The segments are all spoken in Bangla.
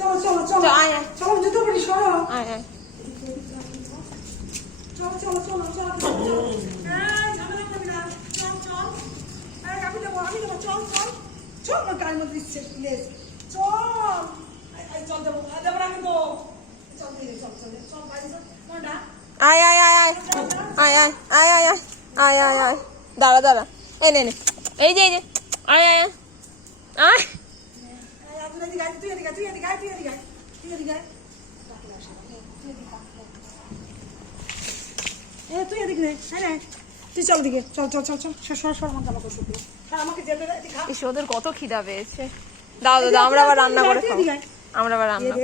চলো চলো চলো আয় আয় চলো জুতো পরি সরো আয় আয় চলো চলো চলো চলো ঝামেলা করবি না চল চল আমি দেবো চল চল চল আমার গায়ের মধ্যে দিচ্ছে প্লিজ চল চল দেবো দেবো না কিন্তু চল চল চল চল বাইরে চল না আয় আয় আয় আয় আয় আয় আয় আয় আয় আয় আয় দাঁড়া দাঁড়া এই নে এই যে আয় আয় আয় তুই চল দিকে চল চল চল চল সর সর আমার জামা কাপড় আমাকে জেলে খা ইস, ওদের কত খিদা পেয়েছে। দাও দাদা আমরা আবার রান্না করে খাবো। আমরা আবার রান্না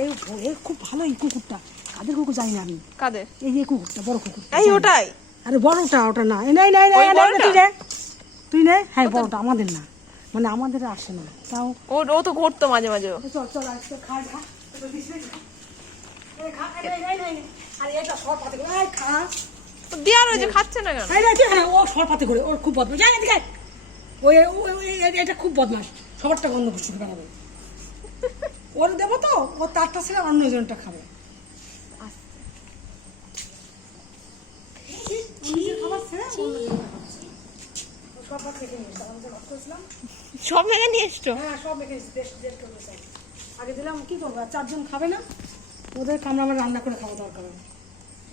খুব ভালো এই কুকুরটা কাদের কুকুর জানি না আমি কাদের এই যে কুকুরটা বড় কুকুর এই ওটাই আরে বড়টা ওটা না নাই নাই ওই নাই বড়টা? তুই নে হ্যাঁ বড়টা আমাদের না মানে আমাদের আসে না তাও ও তো ঘুরতো মাঝে মাঝে চল চল আজকে খা খা খা আরে এটা সর পাতে করে খা দেওয়া রয়েছে খাচ্ছে না কেন? ও সর পাতে করে ওর খুব বদমাস জানি দিকে ওই এটা খুব বদমাস সবারটা গন্ধ শুকে বেড়াবে ওর দেবো তো ও তারটা ছেড়ে অন্য জনটা খাবে সব মেঘে নিয়ে এসছো? হ্যাঁ সব মেখে আগে দিলাম কি করবো 4 জন খাবে না ওদের আমরা রান্না করে খাওয়া দরকার